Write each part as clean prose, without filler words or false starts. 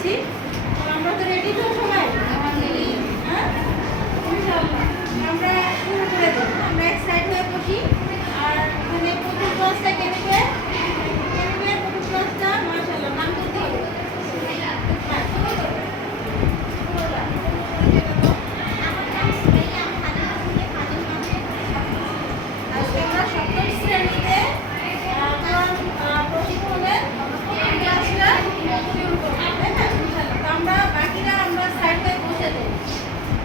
যাচ্ছি। আমরা তো রেডি তো সবাই? হ্যাঁ, ইনশাআল্লাহ আমরা শুরু করে দেব। আমরা এক সাইড হয়ে বসি আর এখানে প্রথম ক্লাসটা কে নেবে? প্রথম ক্লাসটা মাশাআল্লাহ নাম করতে হবে। আজকে আমরা সপ্তম শ্রেণীতে প্রশিক্ষণের ক্লাসটা শুরু করবো, তাই না? ইনশাআল্লাহ। তো আমরা বাকিরা আমরা সাইড হয়ে বসে দেব,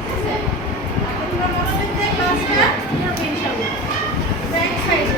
ঠিক আছে? তোমরা মনোযোগ দিয়ে ক্লাসটা করবে ইনশাআল্লাহ। ব্যাক সাইডে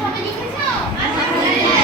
সবাই লিখেছো?